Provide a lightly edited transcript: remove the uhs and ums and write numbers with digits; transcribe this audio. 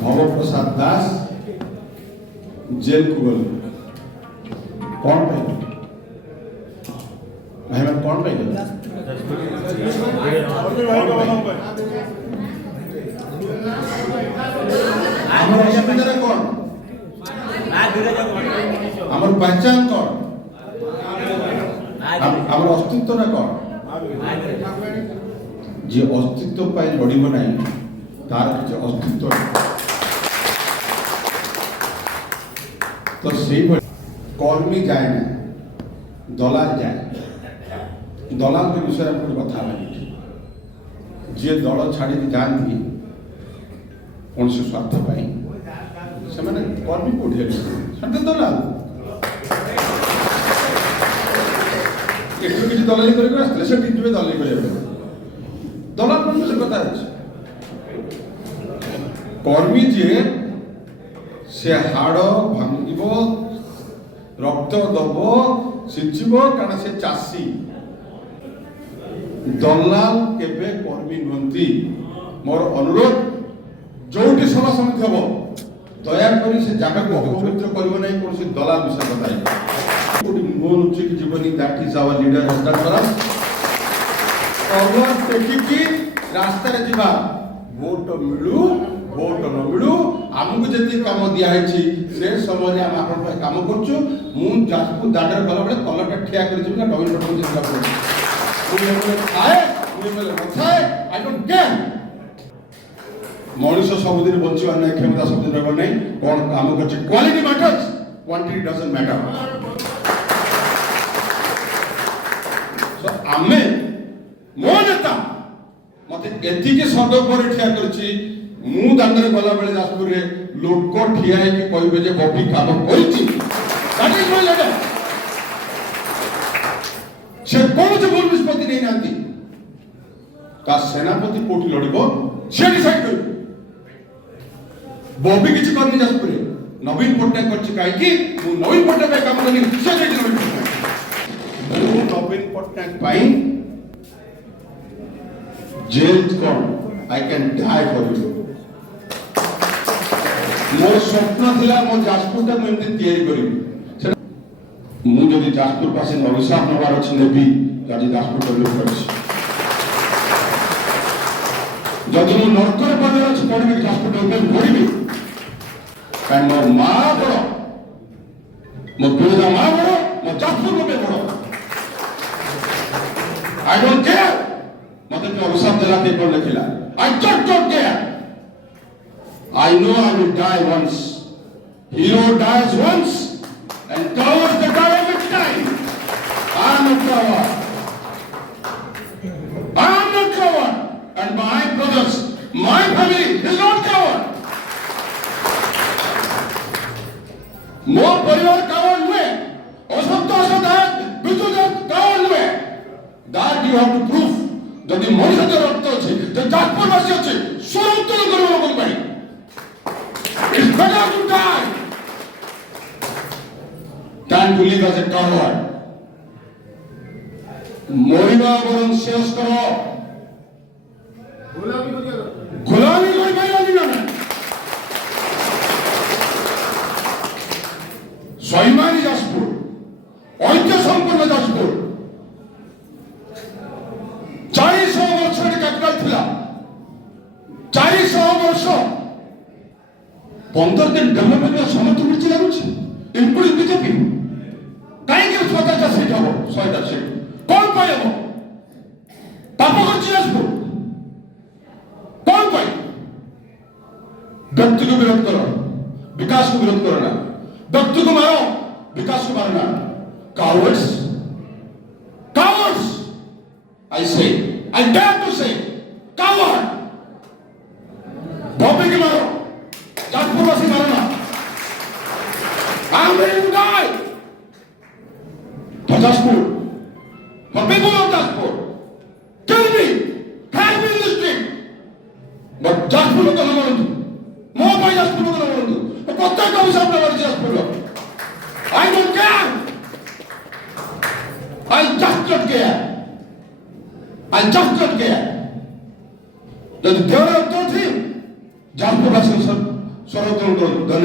भवप्रसाद दास जेल को गल कौन पाई भाई मैं कौन पाई गल আমার অসুবিধাটা কোন আমার পহচান কোন আমার অস্তিত্বটা কোন যে অস্তিত্ব পাই লড়িব নাই তার কিছু অস্তিত্ব তো সেইভাবে কর্মী যায় না দলাল যায় দলালকে বিষয়ে আমি কোনো কথা বলি যে দল ছাড়ি যাଆନ୍ତି କୌଣସି ସ୍ୱାର୍ଥ ପାଇଁ ସେମାନେ କର୍ମୀ କୋଉଠି ହେଲେ ସେମାନେ ଦଲାଲ ଏଠୁ କିଛି ଦଲାଲି କରିକି ଆସିଥିଲେ ସେଠି ଯିବେ ଦଲାଲି କରିବା ପାଇଁ ଦଲାଲ ମାନଙ୍କ ସେ କଥା ଅଛି କର୍ମୀ ଯିଏ ସେ ହାଡ଼ ଭାଙ୍ଗିବ ରକ୍ତ ଦବ ସିଞ୍ଚିବ କାରଣ ସେ ଚାଷୀ ଦଲାଲ କେବେ କର୍ମୀ ନୁହନ୍ତି ମୋର ଅନୁରୋଧ ଯୋଉଠି ସଭା ସମିତି ହବ ଦୟାକରି ସେ ଜାଗାକୁ ଅପବିତ୍ର କରିବ ନାହିଁ କୌଣସି ଦଲାଲ ବିଷୟ କଥା କୋଉଠି ମୁହଁ ଲୁଚିକି ଯିବନି that is our leader has done for us collar ଦେଖିକି ରାସ୍ତାରେ ଯିବା ଭୋଟ ମିଳୁ ଭୋଟ ନ ମିଳୁ ଆମକୁ ଯେତିକି କାମ ଦିଆହେଇଛି ସେ ସମୟରେ ଆମେ ଆପଣଙ୍କ ପାଇଁ କାମ କରୁଛୁ ମୁଁ ଯାଜପୁର ଦାଣ୍ଡରେ ଗଲାବେଳେ କଲରଟା ଠିଆ କରି ଯିବି ନା ଡବଲ ପଟକୁ ଯିବା ପଡ଼ୁଛି ଥାଏ ନଥାଏ ଆଇ ଡୋଣ୍ଟ କେୟାର ମଣିଷ ସବୁଦିନ ବଞ୍ଚିବାର ନାହିଁ କ୍ଷମତା ସବୁଦିନ ରହିବାର ନାହିଁ କଣ କାମ କରୁଛି quality matters quantity doesn't matter ଆମେ ମୋ ନେତା ମତେ ଏତିକି ସଦ ଉପରେ ଠିଆ କରିଛି ମୁଁ ଦାଣ୍ଡରେ ଗଲାବେଳେ ଯାଜପୁରରେ ଲୋକ ଠିଆ ହେଇକି କହିବେ ଯେ ବବି କାମ କରିଛି ସେ କୌଣସି ଭୁଲ ନିଷ୍ପତ୍ତି ନେଇନାହାନ୍ତି ତା ସେନାପତି କୋଉଠି ଲଢିବ ସେ ଡିସାଇଡ୍ କରିବ ବବି କିଛି କରିନି ଯାଜପୁରରେ ନବୀନ ପଟ୍ଟନାୟକ କରିଛି କାହିଁକି ମୁଁ ନବୀନ ପଟ୍ଟନାୟକ ପାଇଁ କାମ କଲି ସେ ଯାଇକି ନବୀନ ପଟ୍ଟନାୟକ ମୁଁ ନବୀନ ପଟ୍ଟନାୟକ ପାଇଁ ଜେଲ କଣ I can die for you ମୋର ସ୍ୱପ୍ନ ଥିଲା ମୋ ଯାଜପୁରଟା ମୁଁ ଏମିତି ତିଆରି କରିବି ମୁଁ ଯଦି ଯାଜପୁର ପାଶେ ଅଭିଶାପ ନେବାର ଅଛି ନେବି ଆଜି ଯାଜପୁର ଡେଭଲପ କରିଛି ଯଦି ମୁଁ ନର୍କରେ ପଡ଼ିବାର ଅଛି ପଡ଼ିବି ଯାଜପୁର ଡେଭଲପ କରିବି କାରଣ ମୋ ମା ବଡ଼ ମୋ ପିଲା ମା ବଡ଼ ମୋ ଯାଜପୁର ଲୋକେ ବଡ଼ ଆଇ ଡୋଣ୍ଟ କେୟାର ମତେ କିଏ ଅଭିଶାପ ଦେଲା କିଏ କ'ଣ ଲେଖିଲା I don't care I know I will die once. Hero dies once, and cowards they die every time. I am a coward. I am not coward, and my brothers, my family is not coward. More परिवार coward हुए, असंतोष होता है, विद्युत coward हुए. That you have to prove. यदि मनुष्य जो रक्त अच्छे, जो जातपुर वासी अच्छे, स्वरूप तो करो लोगों को It's better to die than to live as a coward. মরিবা বরং শেষ করো গোলামি কই পাইলানি না স্বৈমানী যাজপুর ঐক্য সম্পন্ন যাজপুর 400 বর্ষ ক্যাপিটাল ଥିଲା 400 বর্ষ 15 दिन डेवलपमेंट समर्थन मिलची लाଗୁଛି ଇନକ୍ଲୁଡିଂ ବିଜେପି କାହିଁକି 50ଟା ସିଟ୍ ହବ 100ଟା ସିଟ୍ କଣ ପାଇଁ ହବ ପାପ କରିଛି ଯାଜପୁର କଣ ପାଇଁ ବ୍ୟକ୍ତିକୁ ବିରୋଧ କର ବିକାଶକୁ ବିରୋଧ କର ନା ବ୍ୟକ୍ତିକୁ ମାର ବିକାଶକୁ ମାରନା cowards I say I dare to say coward Bobby के मारो जाजपुर वासी मारना I'm ready to die for Jaspur, for people of Jaspur. Kill me, drag me in the street. But Jaspur को ना मारूँ, मोह भाई Jaspur को ना मारूँ. तो पत्ता का भी सामने वाले Jaspur को. I don't care. I just don't care. ସରତ ଧନ୍ୟବାଦ।